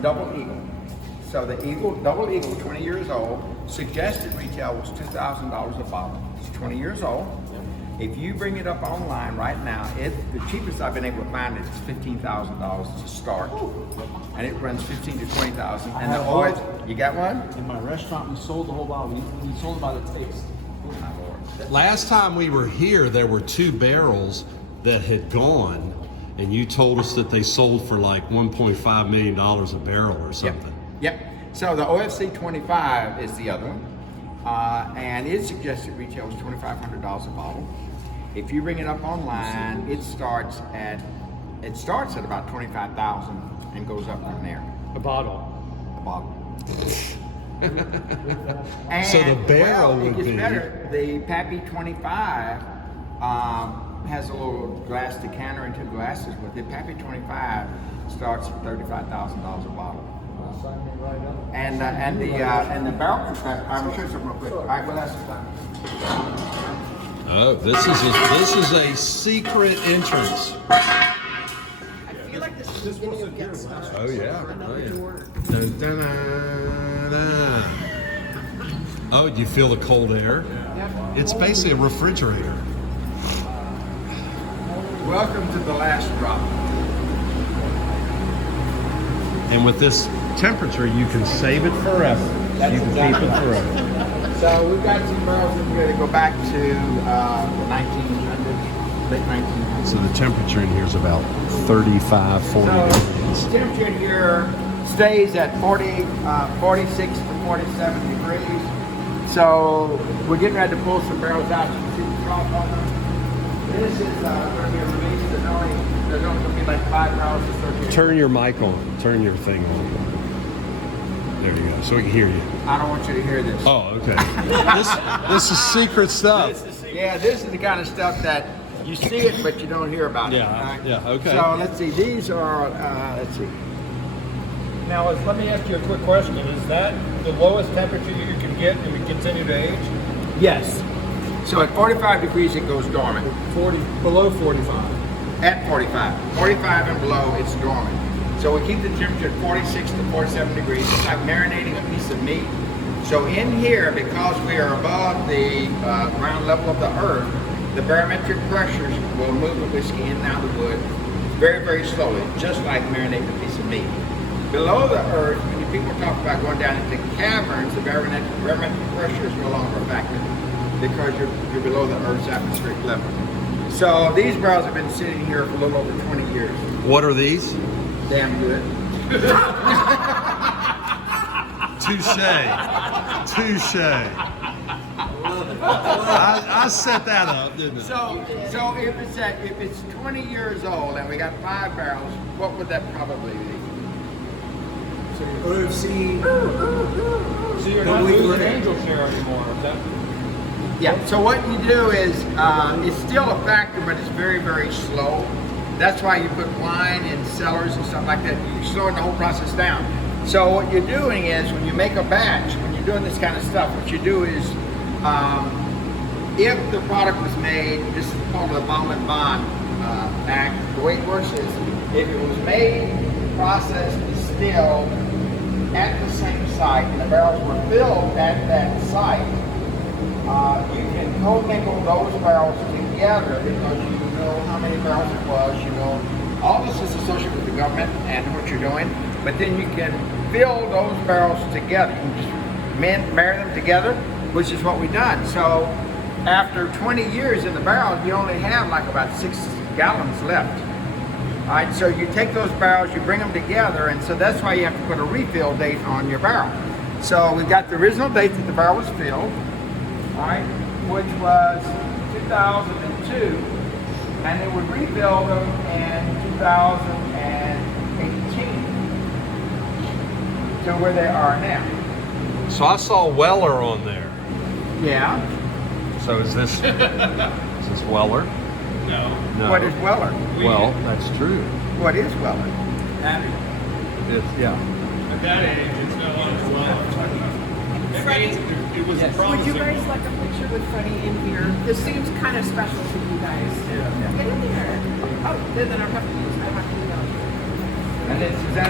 double eagle. So the double eagle, 20 years old, suggested retail was $2,000 a bottle. It's 20 years old. If you bring it up online right now, the cheapest I've been able to find it is $15,000 to start, and it runs $15,000 to $20,000. And the oil, you got one? In my restaurant, we sold the whole bottle. We sold it by the taste. Oh my Lord. Last time we were here, there were 2 barrels that had gone, and you told us that they sold for like $1.5 million a barrel or something. Yep. So the OFC 25 is the other one, and it suggested retail was $2,500 a bottle. If you bring it up online, it starts at about $25,000 and goes up from there. A bottle. A bottle. And, so the barrel would be better. The Pappy 25 has a little glass decanter and 2 glasses with it. Pappy 25 starts at $35,000 a bottle. And the barrel construction. I'm gonna show you something real quick. All right, well that's time. Oh, this is a secret entrance. I feel like this is going to get stuff. Oh yeah. Oh, yeah. Dun, dun, dun, dun. Oh, do you feel the cold air? It's basically a refrigerator. Welcome to the last drop. And with this temperature, you can save it forever. That's you can exactly keep it right. forever. So we've got some barrels in here that go back to the 1900s, late 1900s. So the temperature in here is about 35, 40 degrees. The temperature in here stays at 46 to 47 degrees. So we're getting ready to pull some barrels out. You can see the top on them. This is going to be released. There's only going to be like 5 barrels associated. Turn your mic on. Turn your thing on. There you go, so we can hear you. I don't want you to hear this. Oh, okay. this is secret stuff. Yeah, this is the kind of stuff that you see it, but you don't hear about it. Yeah, right? yeah, okay. So let's see, these are, let's see. Now, let me ask you a quick question. Is that the lowest temperature you can get and we continue to age? Yes. So at 45 degrees, it goes dormant. Below 45. At 45. 45 and below, it's dormant. So we keep the temperature at 46 to 47 degrees. It's like marinating a piece of meat. So in here, because we are above the ground level of the earth, the barometric pressures will move the whiskey in and out of the wood very, very slowly, just like marinating a piece of meat. Below the earth, when people talk about going down into caverns, the barometric pressure is no longer a factor because you're below the earth's atmospheric level. So these barrels have been sitting here for a little over 20 years. What are these? Damn good. Touche. I set that up, didn't I? So if it's 20 years old and we got 5 barrels, what would that probably be? So your OFC. So you're not losing angel share anymore, is that? Yeah. So what you do is it's still a factor, but it's very, very slow. That's why you put wine in cellars and stuff like that. You're slowing the whole process down. So what you're doing is when you make a batch, when you're doing this kind of stuff, what you do is if the product was made, this is called the Bond Act, the way it works is if it was made, processed, distilled at the same site and the barrels were filled at that site, you can commingle those barrels together because you know how many barrels it was, you know. All this is associated with the government and what you're doing, but then you can fill those barrels together. You can just marry them together, which is what we've done. So after 20 years in the barrel, you only have like about 6 gallons left. All right, so you take those barrels, you bring them together, and so that's why you have to put a refill date on your barrel. So we've got the original date that the barrel was filled, all right, which was 2002, and they would refill them in 2018 to where they are now. So I saw Weller on there. Yeah. So is this Weller? No. No. What is Weller? Well, that's true. What is Weller? Yeah. At that age, it's no longer well. It was a Would you guys like a picture with Freddie in here? This seems kind of special to you guys. Yeah. Get in there. Oh, then I have to use. I have to. And then Susanna.